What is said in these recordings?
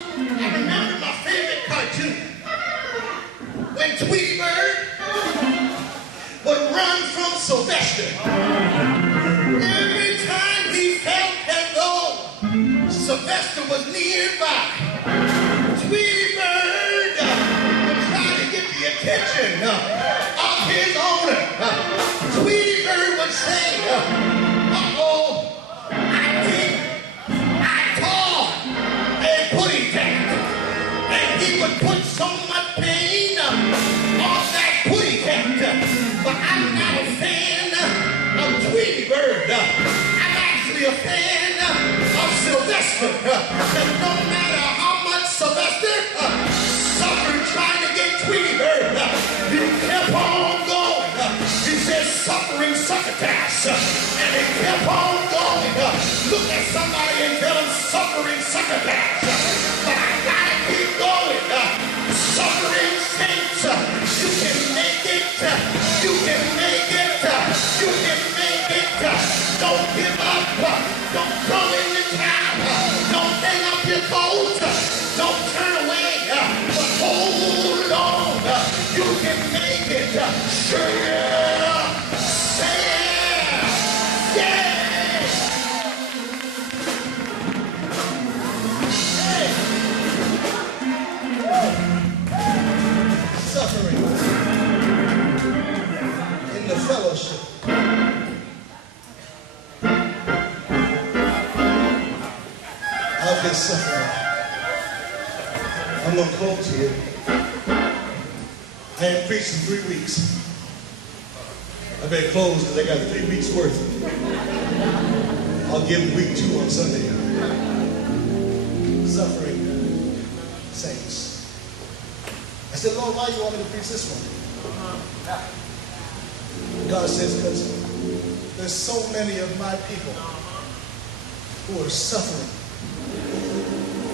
I remember my favorite cartoon when Tweety Bird would run from Sylvester. Every time he felt as though Sylvester was nearby, Tweety Bird would try to get the attention of his owner. Tweety Bird would say, uh-oh, I think I tore a pudding cat. And he would put so much pain on that pudding cat. But I'm not a fan of Tweety Bird. I'm actually a fan of Sylvester. And no matter how much Sylvester suffered trying to get Tweety Bird, he kept on going. He said suffering succotash. And he kept on going. Look at somebody and tell him suffering succotash. But I gotta keep going. Suffering saints, you can make it. You can make it. You can make it. Don't give up. Don't throw in the towel. Don't hang up your coat. Don't turn away. But hold on. You can make it. Sure, yeah. Say yeah. Yeah. Suffering in the fellowship. Of his suffering. I'm going to close here. I ain't preached in 3 weeks. I better close because I got 3 weeks worth. I'll give him week 2 on Sunday. Suffering saints. I said, Lord, why do you want me to preach this one? God says, because there's so many of my people who are suffering.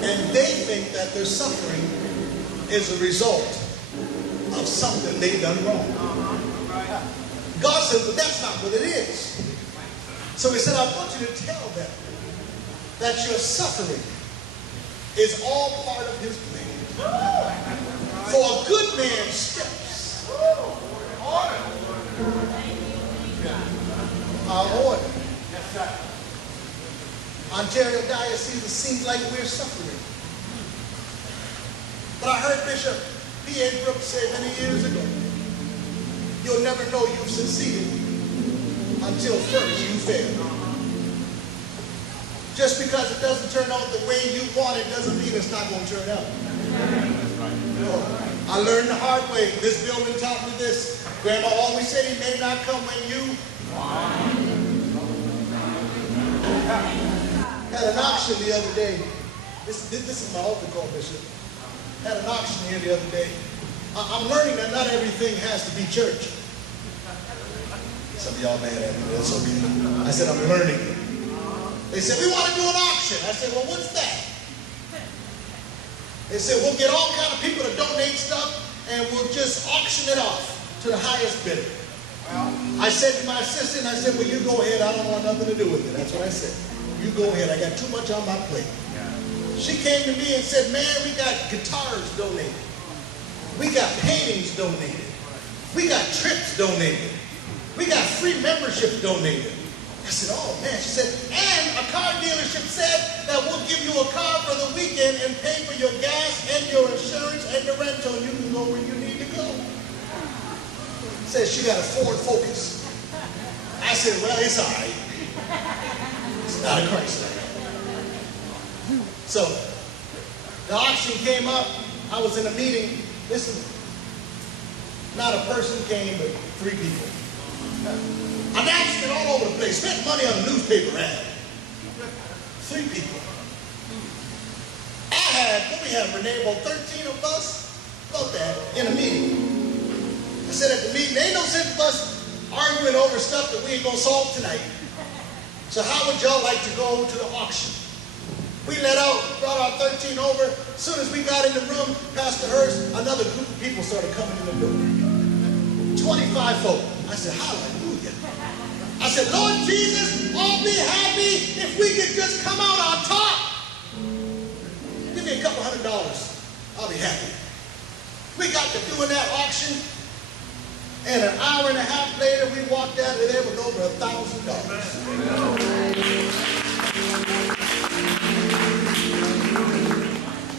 And they think that their suffering is a result of something they've done wrong. God says, but that's not what it is. So he said, I want you to tell them that your suffering is all part of his plan. For a good man's steps are ordered. Ontario Diocese, it seems like we're suffering. But I heard Bishop P.A. Brooks say many years ago, you'll never know you've succeeded until first you fail. Just because it doesn't turn out the way you want it doesn't mean it's not going to turn out. I learned the hard way. This building taught me this. Grandma always said he may not come when you want. Had an auction the other day. This is my altar call, Bishop. Had an auction here the other day. I'm learning that not everything has to be church. Some of y'all mad at me. That's okay. I said, I'm learning it. They said, we want to do an auction. I said, well, what's that? They said, we'll get all kind of people to donate stuff and we'll just auction it off to the highest bidder. I said to my assistant, I said, well, you go ahead. I don't want nothing to do with it. That's what I said. You go ahead. I got too much on my plate. She came to me and said, man, we got guitars donated. We got paintings donated. We got trips donated. We got free memberships donated. I said, oh, man. She said, and a car dealership said that we'll give you a car for the weekend and pay for your gas and your insurance and your rental, and you can go where you need to go. Says she got a Ford Focus. I said, well, it's all right. It's not a Chrysler. So, the auction came up. I was in a meeting. Listen, not a person came, but 3 people. Announcement all over the place. Spent money on a newspaper ad. 3 people. What we have, Renee, about 13 of us, about that, in a meeting. I said at the meeting, there ain't no sense of us arguing over stuff that we ain't going to solve tonight. So how would y'all like to go to the auction? We let out, brought our 13 over. As soon as we got in the room, Pastor Hurst, another group of people started coming in the room. 25 folk. I said, hallelujah. I said, Lord Jesus, I'll be happy if we could just come out on top. If give me a couple $100. I'll be happy. We got to doing that auction, and an hour and a half later, we walked out of there with over $1,000.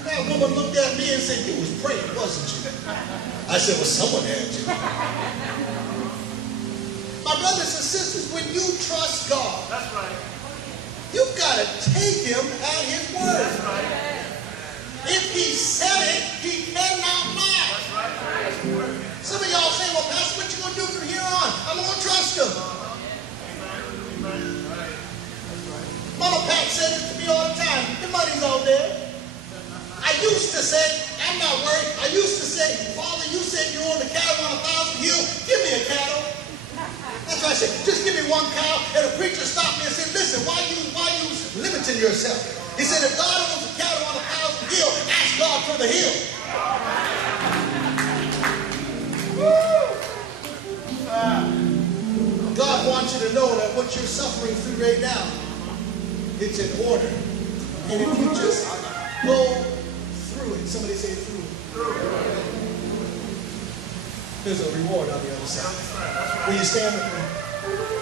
That woman looked at me and said, "You was praying, wasn't you?" I said, "Well, someone had you." My brothers and sisters, when you trust God, that's right, you've got to take him at his word. That's right. If he said it, he cannot lie. That's right. Some of y'all say, "Well, Pastor, what you going to do from here on?" I'm going to trust him. Mama Pat said it to me all the time. The money's out there. I used to say, "I'm not worried." I used to say, "Father, you said you own a cattle on 1,000 hills. Give me a cattle." That's why I said, "Just give me one cow." And a preacher stopped me and said, "Listen, why you limiting yourself?" He said, "If God owns a cattle on 1,000 hills, ask God for the hill." God wants you to know that what you're suffering through right now, it's in order. And if you just go through it, somebody say through it, there's a reward on the other side. Will you stand with me?